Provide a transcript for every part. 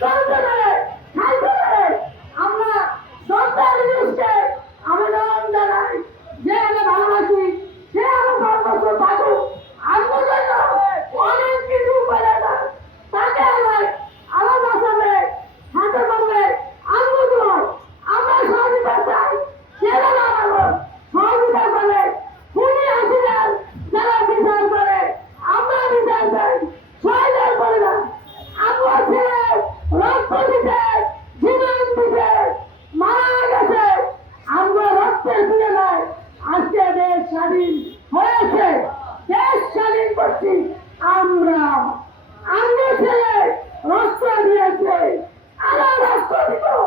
Bye-bye.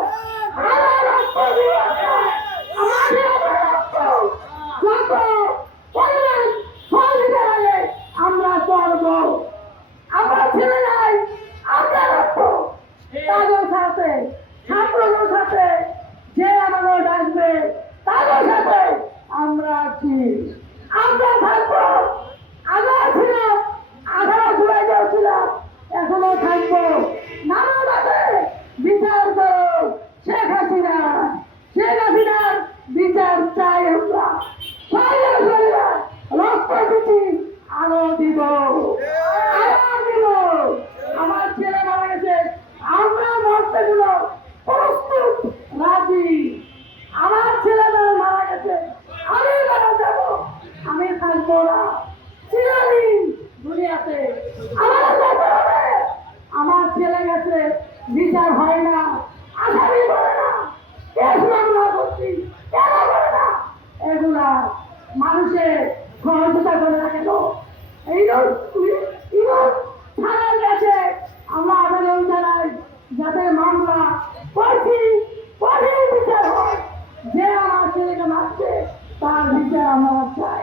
¡Alabaste তোরা চিরদিন দুনিয়াতে। আমার আমার ছেলে গেছে, বিচার হয় না, আসামি করে না। কেস মামলা করছি কেন করে না। এগুলা মানুষের সহযোগিতা করে না কেন এই থানার গেছে আমরা আবেদন জানাই, যাতে মামলা করছি কঠিন বিচার হয়। যে আমার ছেলেকে মারছে, তার বিচার আমরা চাই।